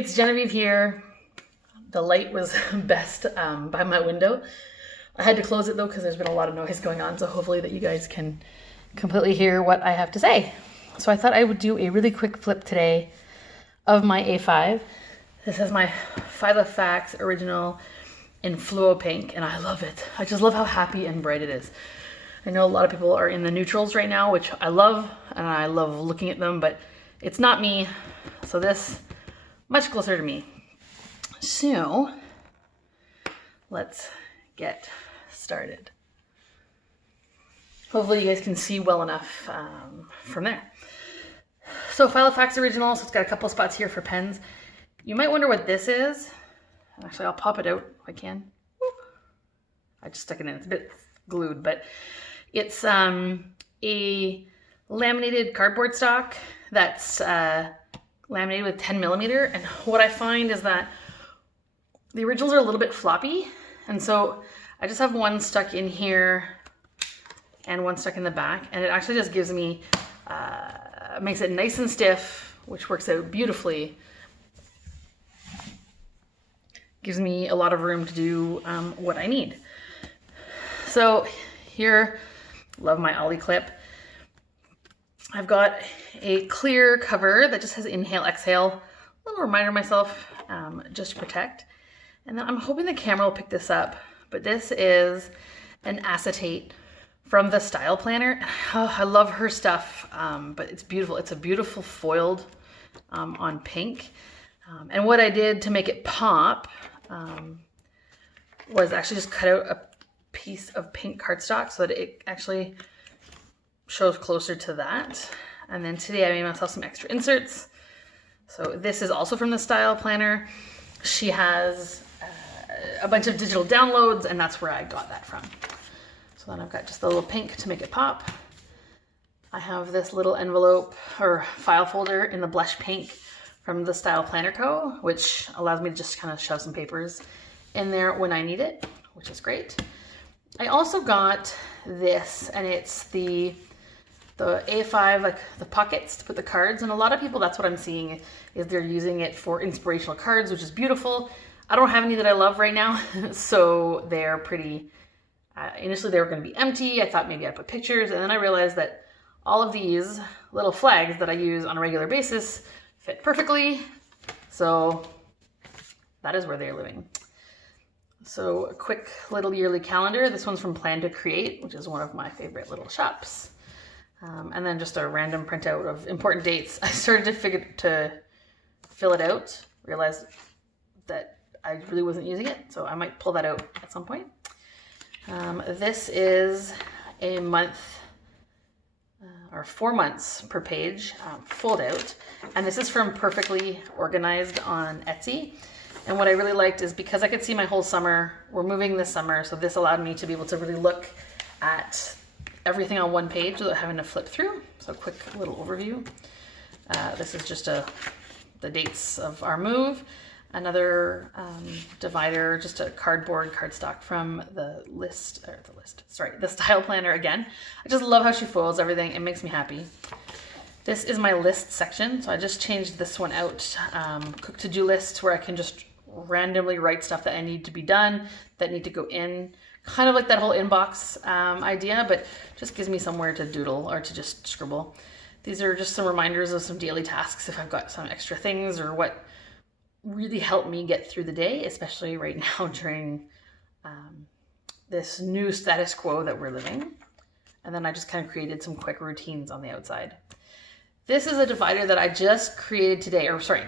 it's Genevieve here. The light was best by my window. I had to close it though because there's been a lot of noise going on, so hopefully that you guys can completely hear what I have to say. So I thought I would do a really quick flip today of my A5. This is my FiloFax original in Fluo pink, and I love it. I just love how happy and bright it is. I know a lot of people are in the neutrals right now, which I love, and I love looking at them, but it's not me. So this, much closer to me. So let's get started. Hopefully you guys can see well enough from there. So FiloFax original, so it's got a couple spots here for pens. You might wonder what this is. Actually, I'll pop it out if I can. I just stuck it in, it's a bit glued, but it's a laminated cardboard stock that's laminated with 10mm. And what I find is that the originals are a little bit floppy. And so I just have one stuck in here and one stuck in the back. And it actually just gives me, makes it nice and stiff, which works out beautifully. Gives me a lot of room to do what I need. So here, love my Ollie clip. I've got a clear cover that just has inhale, exhale. A little reminder to myself, just to protect. And then I'm hoping the camera will pick this up, but this is an acetate from the Style Planner. Oh, I love her stuff, but it's beautiful. It's a beautiful foiled on pink. And what I did to make it pop was actually just cut out a piece of pink cardstock so that it actually shows closer to that. And then today I made myself some extra inserts. So this is also from the Style Planner. She has a bunch of digital downloads, and that's where I got that from. So then I've got just a little pink to make it pop. I have this little envelope or file folder in the blush pink from the Style Planner Co., which allows me to just kind of shove some papers in there when I need it, which is great. I also got this, and it's the A5, like the pockets to put the cards. And a lot of people, that's what I'm seeing, is they're using it for inspirational cards, which is beautiful. I don't have any that I love right now, so they're pretty, initially they were going to be empty. I thought maybe I'd put pictures, and then I realized that all of these little flags that I use on a regular basis fit perfectly. So that is where they're living. So a quick little yearly calendar. This one's from Plan to Create, which is one of my favorite little shops. And then just a random printout of important dates. I started to fill it out, realized that I really wasn't using it, so I might pull that out at some point. This is a month or 4 months per page, fold out. And this is from Perfectly Organized on Etsy. And what I really liked is because I could see my whole summer, we're moving this summer, so this allowed me to be able to really look at everything on one page without having to flip through. So quick little overview. This is just the dates of our move. Another divider, just a cardboard cardstock from the Style Planner again. I just love how she foils everything. It makes me happy. This is my list section. So I just changed this one out. Quick to-do list where I can just randomly write stuff that I need to be done, that need to go in. Kind of like that whole inbox idea, but just gives me somewhere to doodle or to just scribble. These are just some reminders of some daily tasks if I've got some extra things or what really helped me get through the day, especially right now during this new status quo that we're living. And then I just kind of created some quick routines on the outside. This is a divider that I just created today, or sorry,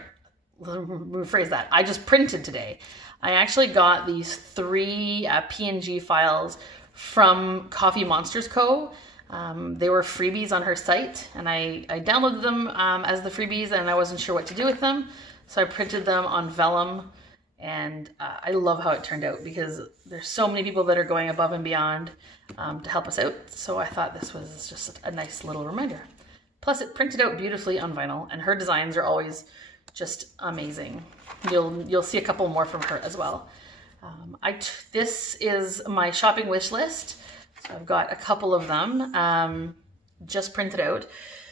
let me rephrase that. I just printed today. I actually got these 3 PNG files from Coffee Monsters Co. They were freebies on her site, and I downloaded them as the freebies, and I wasn't sure what to do with them. So I printed them on vellum, and I love how it turned out because there's so many people that are going above and beyond to help us out. So I thought this was just a nice little reminder. Plus it printed out beautifully on vinyl, and her designs are always just amazing. You'll see a couple more from her as well. This is my shopping wish list. So I've got a couple of them just printed out.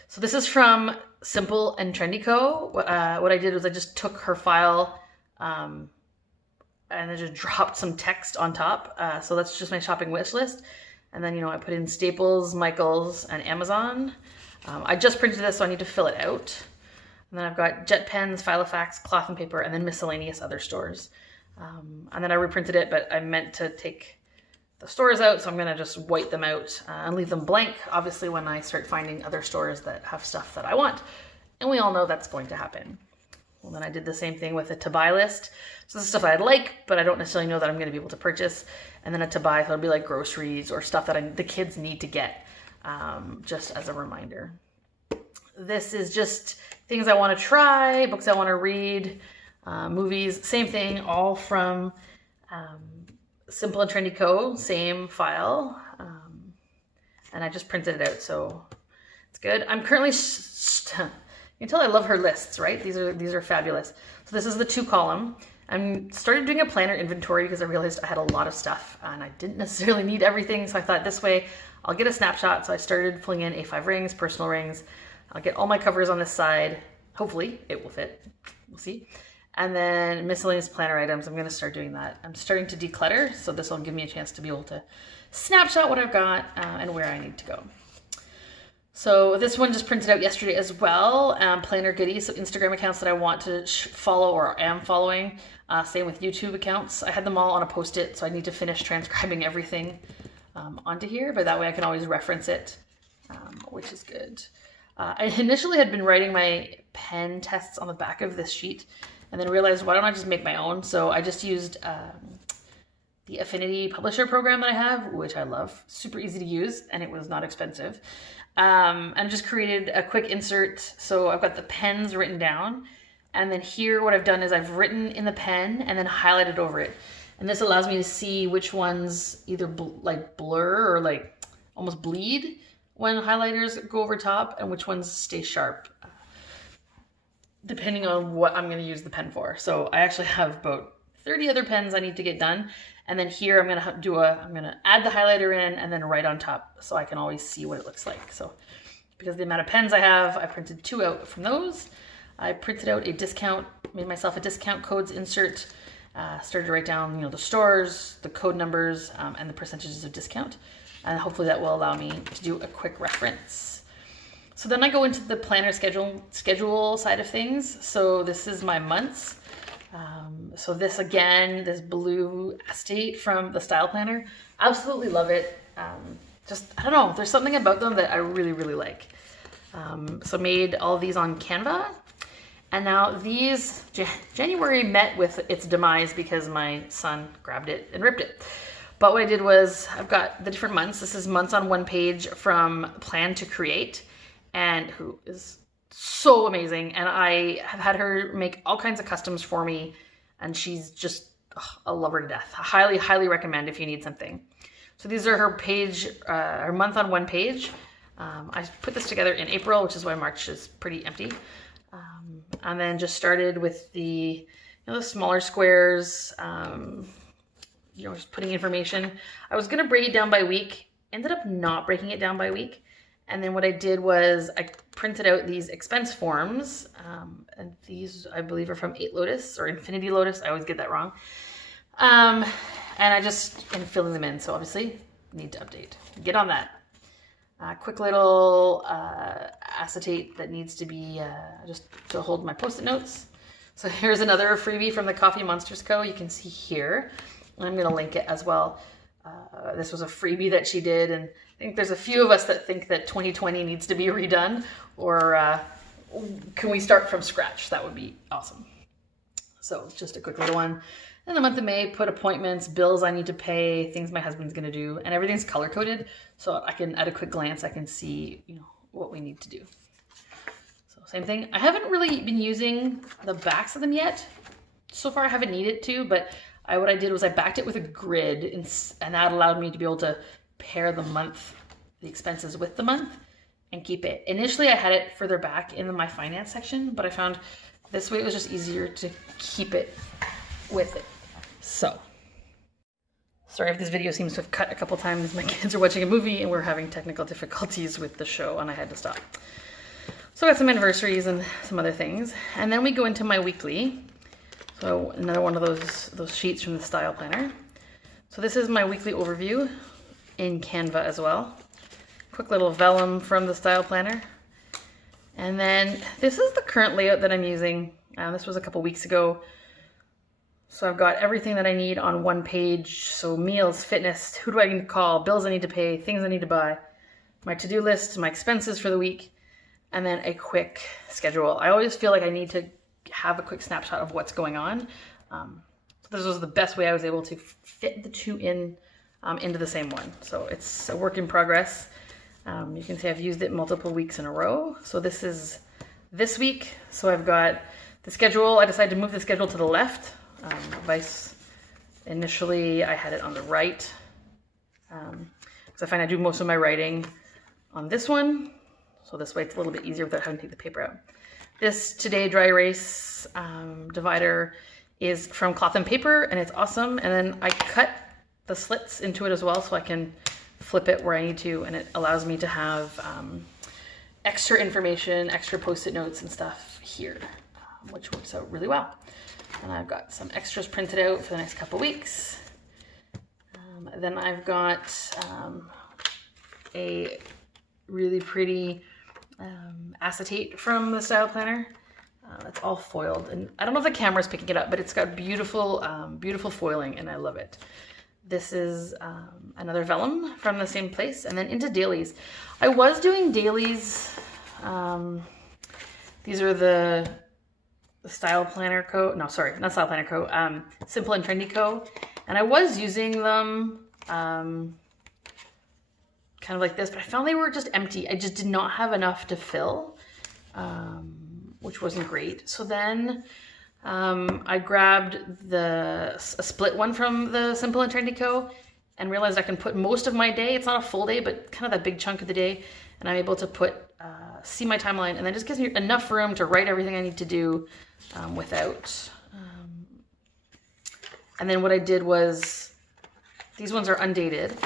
So this is from Simple and Trendy Co. What I did was I just took her file and I just dropped some text on top. So that's just my shopping wish list. And then, I put in Staples, Michaels, and Amazon. I just printed this, so I need to fill it out. And then I've got jet pens, FiloFax, cloth and paper, and then miscellaneous other stores. And then I reprinted it, but I meant to take the stores out, so I'm gonna just white them out and leave them blank, obviously, when I start finding other stores that have stuff that I want. And we all know that's going to happen. Well, then I did the same thing with a to buy list. So this is stuff I'd like, but I don't necessarily know that I'm gonna be able to purchase. And then a to buy, so it'll be like groceries or stuff that the kids need to get, just as a reminder. This is just things I wanna try, books I wanna read, movies, same thing, all from Simple and Trendy Co., same file. And I just printed it out, so it's good. I'm currently, you can tell I love her lists, right? These are fabulous. So this is the 2-column. I started doing a planner inventory because I realized I had a lot of stuff and I didn't necessarily need everything. So I thought this way I'll get a snapshot. So I started filling in A5 rings, personal rings. I'll get all my covers on this side. Hopefully it will fit. We'll see. And then miscellaneous planner items, I'm gonna start doing that. I'm starting to declutter, so this will give me a chance to be able to snapshot what I've got and where I need to go. So this one just printed out yesterday as well, planner goodies, so Instagram accounts that I want to follow or am following. Same with YouTube accounts. I had them all on a Post-it, so I need to finish transcribing everything onto here, but that way I can always reference it, which is good. I initially had been writing my pen tests on the back of this sheet and then realized, why don't I just make my own? So I just used the Affinity Publisher program that I have, which I love. Super easy to use, and it was not expensive. And I just created a quick insert. So I've got the pens written down. And then here what I've done is I've written in the pen and then highlighted over it. And this allows me to see which ones either like blur or like almost bleed when highlighters go over top and which ones stay sharp, depending on what I'm going to use the pen for. So I actually have about 30 other pens I need to get done. And then here I'm going to add the highlighter in and then write on top so I can always see what it looks like. So because of the amount of pens I have, I printed 2 out from those. I printed out made myself a discount codes insert, started to write down, the stores, the code numbers, and the percentages of discount. And hopefully that will allow me to do a quick reference. So then I go into the planner schedule side of things. So this is my months. So this again, this blue acetate from the Style Planner, absolutely love it. I don't know, there's something about them that I really, really like. So made all of these on Canva. And now these, January met with its demise because my son grabbed it and ripped it. But what I did was, I've got the different months. This is months on one page from Plan to Create, and who is so amazing. And I have had her make all kinds of customs for me, and she's just, I love her to death. I highly, highly recommend if you need something. So these are her page, her month on one page. I put this together in April, which is why March is pretty empty. And then just started with the, the smaller squares, just putting information. I was going to break it down by week, ended up not breaking it down by week. And then what I did was I printed out these expense forms. And these, I believe, are from 8 Lotus or Infinity Lotus. I always get that wrong. And I just am filling them in. So obviously need to update. Get on that. Quick little acetate that needs to be just to hold my Post-it notes. So here's another freebie from the Coffee Monsters Co. You can see here. And I'm going to link it as well. This was a freebie that she did. And I think there's a few of us that think that 2020 needs to be redone. Or can we start from scratch? That would be awesome. So just a quick little one. In the month of May, put appointments, bills I need to pay, things my husband's going to do, and everything's color coded. So I can, at a quick glance, I can see, what we need to do. So same thing. I haven't really been using the backs of them yet. So far I haven't needed to, but what I did was I backed it with a grid, and that allowed me to be able to pair the expenses with the month and keep it. Initially I had it further back in my finance section, but I found this way it was just easier to keep it with it. So, sorry if this video seems to have cut a couple times. My kids are watching a movie and we're having technical difficulties with the show and I had to stop. So I got some anniversaries and some other things. And then we go into my weekly. So another one of those sheets from the style planner. So this is my weekly overview in Canva as well. Quick little vellum from the style planner. And then this is the current layout that I'm using. This was a couple weeks ago. So I've got everything that I need on one page. So meals, fitness, who do I need to call, bills I need to pay, things I need to buy, my to-do list, my expenses for the week, and then a quick schedule. I always feel like I need to have a quick snapshot of what's going on. So this was the best way I was able to fit the two into the same one. So it's a work in progress. You can see I've used it multiple weeks in a row. So this is this week. So I've got the schedule. I decided to move the schedule to the left. Initially I had it on the right. Because I find I do most of my writing on this one. So this way it's a little bit easier without having to take the paper out. This Today Dry Erase divider is from Cloth and Paper, and it's awesome. And then I cut the slits into it as well, so I can flip it where I need to, and it allows me to have extra information, extra post-it notes and stuff here, which works out really well. And I've got some extras printed out for the next couple weeks. Then I've got a really pretty acetate from the style planner. It's all foiled, and I don't know if the camera's picking it up, but it's got beautiful, beautiful foiling, and I love it. This is another vellum from the same place, and then into dailies. I was doing dailies. These are the Style Planner Co. No, sorry, not Style Planner Co. Simple and Trendy Co. And I was using them kind of like this, but I found they were just empty. I just did not have enough to fill, which wasn't great. So then I grabbed a split one from the Simple and Trendy Co. and realized I can put most of my day. It's not a full day, but kind of that big chunk of the day. And I'm able to see my timeline, and that just gives me enough room to write everything I need to do without. And then what I did was, these ones are undated.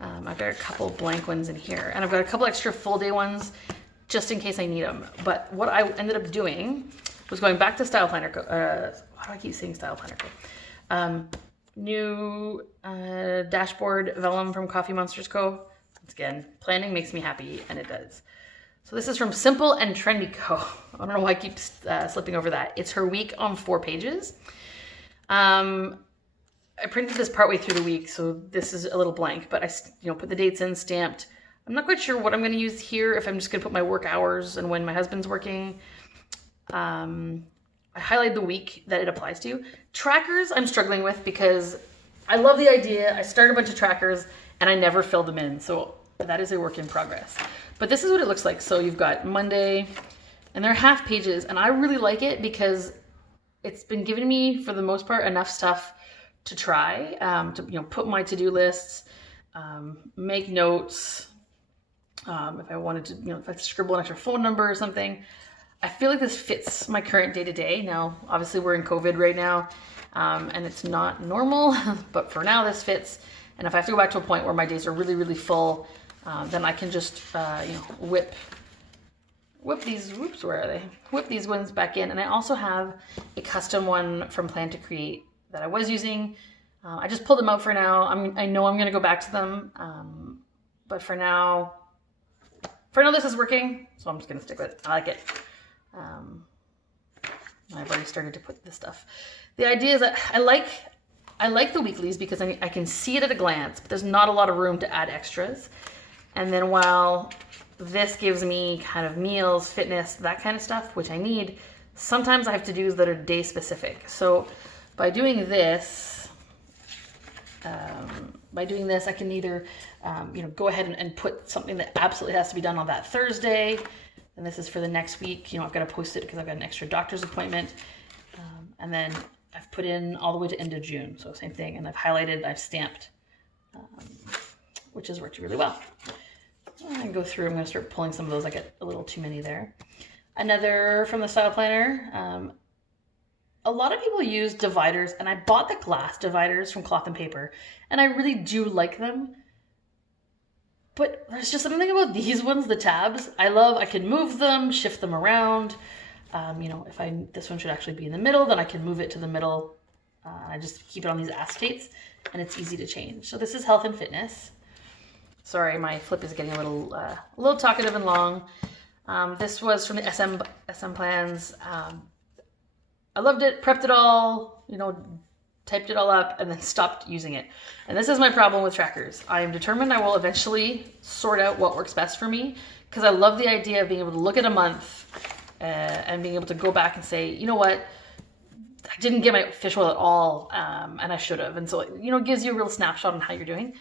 I've got a couple blank ones in here, and I've got a couple extra full day ones just in case I need them. But what I ended up doing was going back to Style Planner Co. Why do I keep saying Style Planner Co? New dashboard vellum from Coffee Monsters Co. Once again, planning makes me happy, and it does. So this is from Simple and Trendy Co. I don't know why I keep slipping over that. It's her week on 4 pages. I printed this partway through the week, so this is a little blank, but I put the dates in, stamped. I'm not quite sure what I'm going to use here, if I'm just going to put my work hours and when my husband's working. I highlighted the week that it applies to. Trackers I'm struggling with because I love the idea. I started a bunch of trackers and I never filled them in, so that is a work in progress. But this is what it looks like. So you've got Monday, and they're half pages, and I really like it because it's been giving me, for the most part, enough stuff to try, to put my to-do lists, make notes. If I wanted to, if I scribble an extra phone number or something. I feel like this fits my current day-to-day. Now, obviously we're in COVID right now, and it's not normal, but for now this fits. And if I have to go back to a point where my days are really, really full, then I can just, whip these, where are they? Whip these ones back in. And I also have a custom one from Plan to Create that I was using. I just pulled them out for now. I know I'm gonna go back to them, but for now this is working, so I'm just gonna stick with it. I like it. I've already started to put this stuff. The idea is that I like the weeklies because I can see it at a glance, but there's not a lot of room to add extras. And then while this gives me kind of meals, fitness, that kind of stuff, which I need, sometimes I have to-dos that are day specific. So by doing this, I can either, go ahead and put something that absolutely has to be done on that Thursday. And this is for the next week. I've got to post it because I've got an extra doctor's appointment. And then I've put in all the way to end of June. So same thing. And I've highlighted, I've stamped, which has worked really well. I'm going to go through, I'm going to start pulling some of those. I get a little too many there. Another from the Style Planner. A lot of people use dividers, and I bought the glass dividers from Cloth and Paper, and I really do like them. But there's just something about these ones, the tabs. I can move them, shift them around. You know, if this one should actually be in the middle, then I can move it to the middle. I just keep it on these acetates, and it's easy to change. So this is health and fitness. Sorry, my flip is getting a little talkative and long. This was from the SM plans. I loved it, prepped it all, you know, typed it all up, and then stopped using it. And this is my problem with trackers. I am determined I will eventually sort out what works best for me, because I love the idea of being able to look at a month and being able to go back and say, you know what, I didn't get my fish oil at all, and I should have. And so, you know, it gives you a real snapshot on how you're doing.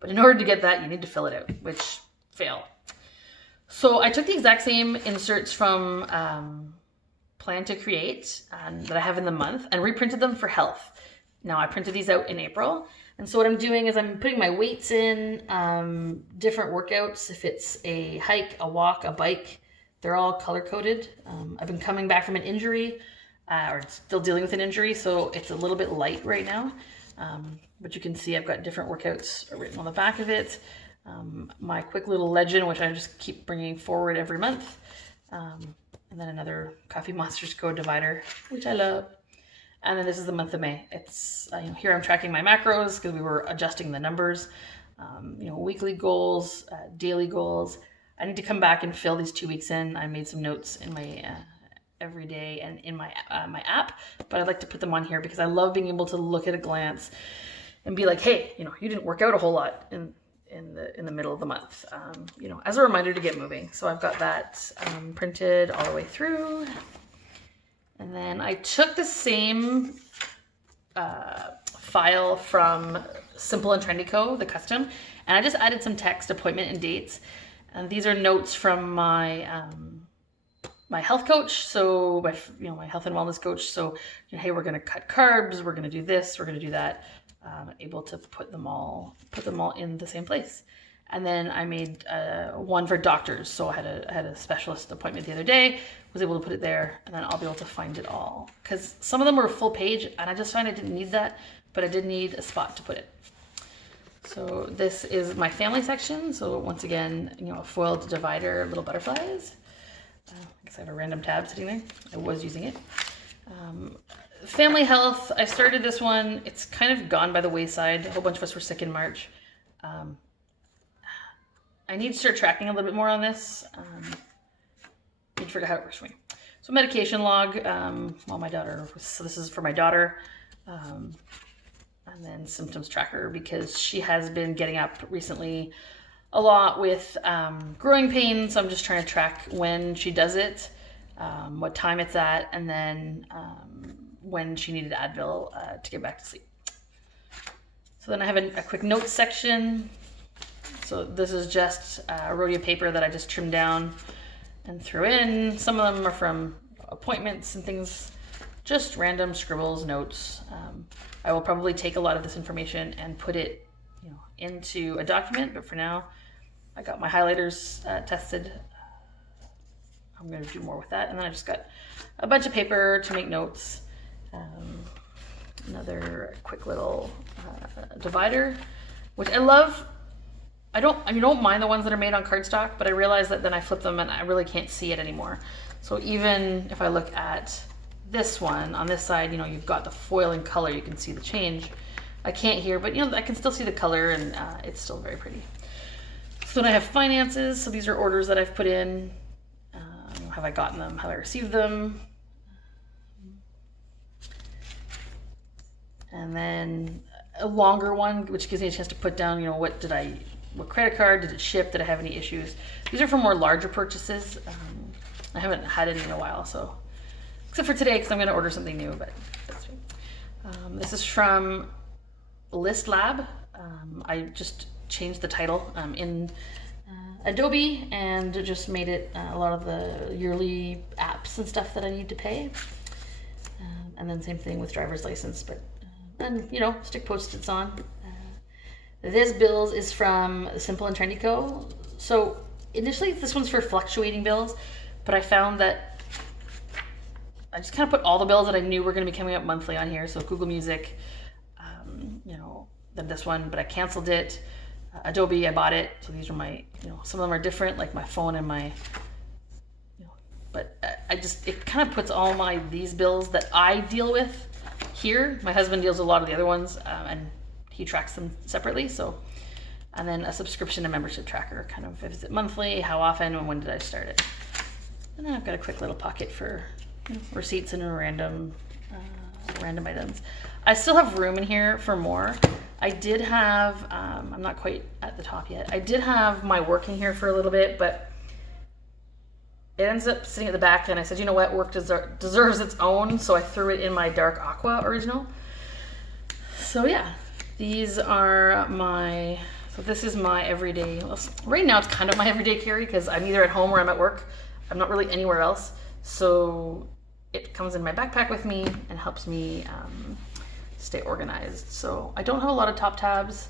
But in order to get that, you need to fill it out, which fail. So I took the exact same inserts from Plan to Create that I have in the month and reprinted them for health. Now I printed these out in April. And so what I'm doing is I'm putting my weights in, different workouts. If it's a hike, a walk, a bike, they're all color coded. I've been coming back from an injury or still dealing with an injury, so it's a little bit light right now. But you can see I've got different workouts written on the back of it. My quick little legend, which I just keep bringing forward every month. And then another Coffee Monsters Code divider, which I love. And then this is the month of May. It's here I'm tracking my macros because we were adjusting the numbers. You know, weekly goals, daily goals. I need to come back and fill these 2 weeks in. I made some notes in my every day and in my my app, but I'd like to put them on here because I love being able to look at a glance and be like, hey, you know, you didn't work out a whole lot in the middle of the month, you know, as a reminder to get moving. So I've got that printed all the way through. And then I took the same file from Simple and Trendy Co., the custom, and I just added some text, appointment, and dates. And these are notes from my my health coach, so my health and wellness coach. So, you know, hey, we're going to cut carbs, we're going to do this, we're going to do that. Able to put them all in the same place. And then I made one for doctors. So I had a specialist appointment the other day, was able to put it there, and then I'll be able to find it all. Because some of them were full page, and I just find I didn't need that, but I did need a spot to put it. So this is my family section. So once again, you know, a foiled divider, little butterflies. I guess I have a random tab sitting there. I was using it. Family health, I started this one. It's kind of gone by the wayside. A whole bunch of us were sick in March. I need to start tracking a little bit more on this. I need to figure out how it works for me. So medication log, so this is for my daughter. And then symptoms tracker, because she has been getting up recently a lot with growing pain. So I'm just trying to track when she does it, what time it's at, and then when she needed Advil to get back to sleep. So then I have a quick notes section. So this is just a rodeo paper that I just trimmed down and threw in. Some of them are from appointments and things, just random scribbles, notes. I will probably take a lot of this information and put it, you know, into a document, but for now, I got my highlighters tested. I'm going to do more with that. And then I just got a bunch of paper to make notes. Another quick little divider, which I love. I don't mind the ones that are made on cardstock, but I realize that then I flip them and I really can't see it anymore. So even if I look at this one on this side, you know, you've got the foil in color, you can see the change. I can't here, but you know, I can still see the color, and it's still very pretty. So then I have finances. So these are orders that I've put in. Have I gotten them? Have I received them? And then a longer one, which gives me a chance to put down, you know, what credit card, did it ship? Did I have any issues? These are for more larger purchases. I haven't had any in a while, so, except for today, because I'm going to order something new, but that's fine. This is from List Lab. I just changed the title in Adobe and just made it a lot of the yearly apps and stuff that I need to pay. And then same thing with driver's license, but and you know, stick Post-its on. This bills is from Simple and Trendy Co. So initially this one's for fluctuating bills, but I found that I just kind of put all the bills that I knew were going to be coming up monthly on here. So Google Music, you know, then this one, but I canceled it. Adobe, I bought it. So these are my, some of them are different, like my phone and my, but it kind of puts all these bills that I deal with here. My husband deals with a lot of the other ones, and he tracks them separately. So, and then a subscription and membership tracker, kind of, is it monthly, how often, and when did I start it? And then I've got a quick little pocket for receipts and random items. I still have room in here for more. I did have, I'm not quite at the top yet. I did have my work in here for a little bit, but it ends up sitting at the back, and I said, you know what, work deserves its own, so I threw it in my dark aqua original. So yeah, these are so this is my everyday, well, right now it's kind of my everyday carry because I'm either at home or I'm at work. I'm not really anywhere else. So it comes in my backpack with me and helps me stay organized. So I don't have a lot of top tabs.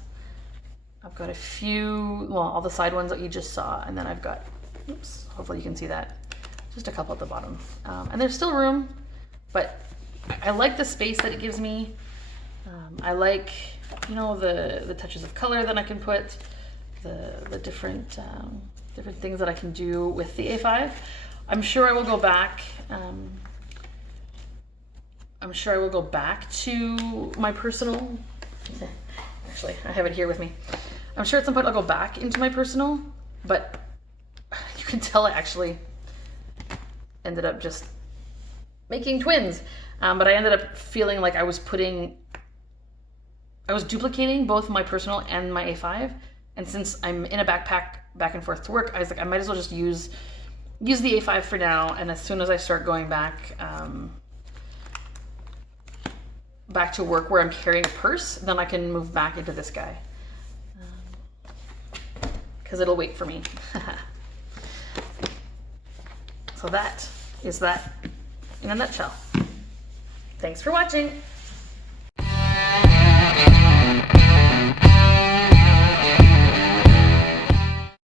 I've got a few, well, all the side ones that you just saw, and then I've got, oops, hopefully you can see that, just a couple at the bottom. And there's still room, but I like the space that it gives me. I like, the touches of color that I can put, the different things that I can do with the A5. I'm sure I will go back. I'm sure I will go back to my personal. Actually, I have it here with me. I'm sure at some point I'll go back into my personal, but you can tell I actually ended up just making twins. But I ended up feeling like I was duplicating both my personal and my A5. And since I'm in a backpack back and forth to work, I was like, I might as well just use the A5 for now. And as soon as I start going back to work where I'm carrying a purse, then I can move back into this guy. Because it'll wait for me. So that is that in a nutshell. Thanks for watching.